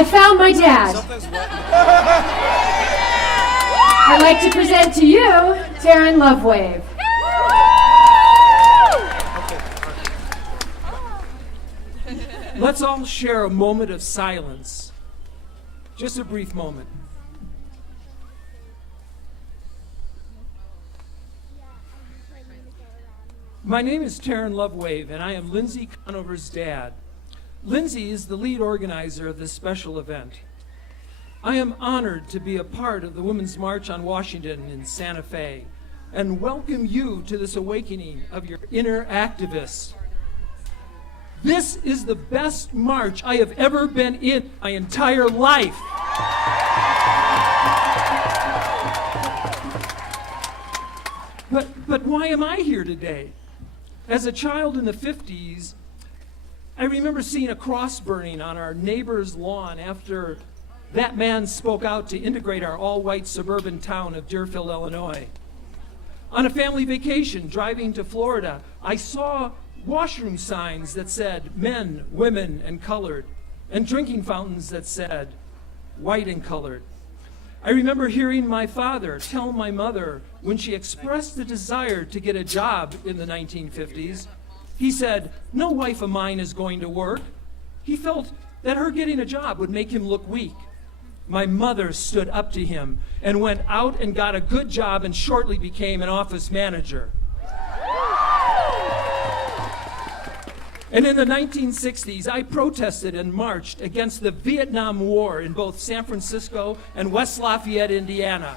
I found my dad. I'd like to present to you Terran Lovewave. Let's all share a moment of silence. Just a brief moment. My name is Terran Lovewave, and I am Lindsay Conover's dad. Lindsay is the lead organizer of this special event. I am honored to be a part of the Women's March on Washington in Santa Fe and welcome you to this awakening of your inner activists. This is the best march I have ever been in my entire life. But why am I here today? As a child in the 50s, I remember seeing a cross burning on our neighbor's lawn after that man spoke out to integrate our all-white suburban town of Deerfield, Illinois. On a family vacation driving to Florida, I saw washroom signs that said men, women, and colored, and drinking fountains that said white and colored. I remember hearing my father tell my mother when she expressed the desire to get a job in the 1950s, he said, "No wife of mine is going to work." He felt that her getting a job would make him look weak. My mother stood up to him and went out and got a good job and shortly became an office manager. And in the 1960s, I protested and marched against the Vietnam War in both San Francisco and West Lafayette, Indiana.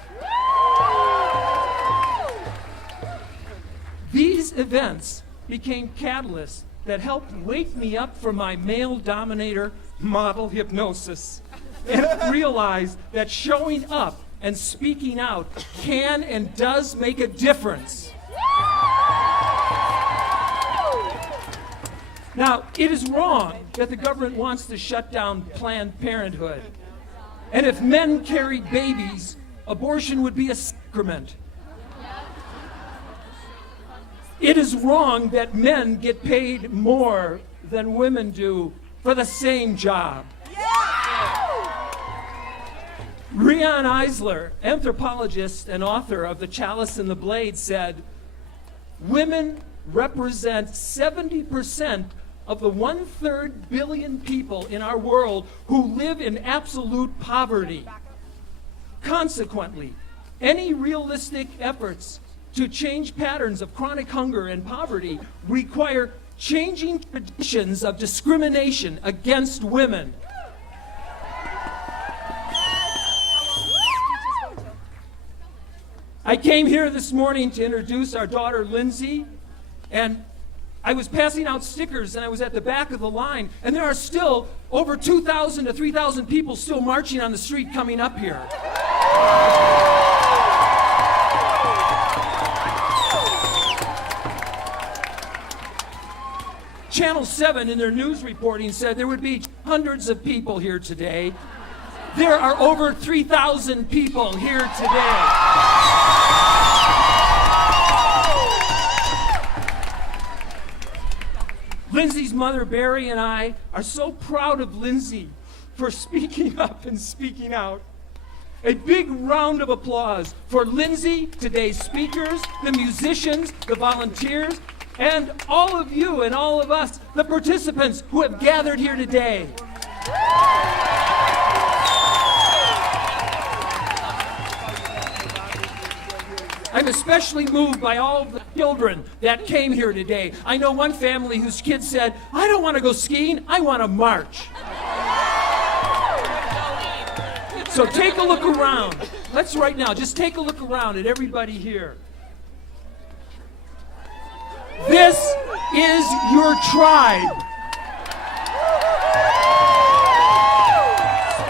These events became catalysts that helped wake me up from my male dominator model hypnosis and realize that showing up and speaking out can and does make a difference. Now, it is wrong that the government wants to shut down Planned Parenthood. And if men carried babies, abortion would be a sacrament. It is wrong that men get paid more than women do for the same job. Rian Eisler, anthropologist and author of The Chalice and the Blade, said, "Women represent 70% of the 1/3 billion people in our world who live in absolute poverty. Consequently, any realistic efforts to change patterns of chronic hunger and poverty require changing traditions of discrimination against women." I came here this morning to introduce our daughter Lindsay, and I was passing out stickers and I was at the back of the line, and there are still over 2,000 to 3,000 people still marching on the street coming up here. Channel 7 in their news reporting said there would be hundreds of people here today. There are over 3,000 people here today. Lindsay's mother, Barry, and I are so proud of Lindsay for speaking up and speaking out. A big round of applause for Lindsay, today's speakers, the musicians, the volunteers, and all of you and all of us, the participants who have gathered here today. I'm especially moved by all the children that came here today. I know one family whose kids said, "I don't want to go skiing, I want to march." So take a look around. Let's right now, just take a look around at everybody here. This is your tribe.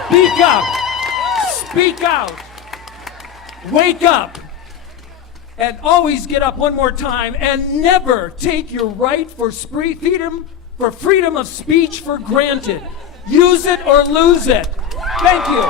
Speak up. Speak out. Wake up. And always get up one more time and never take your right for freedom of speech for granted. Use it or lose it. Thank you.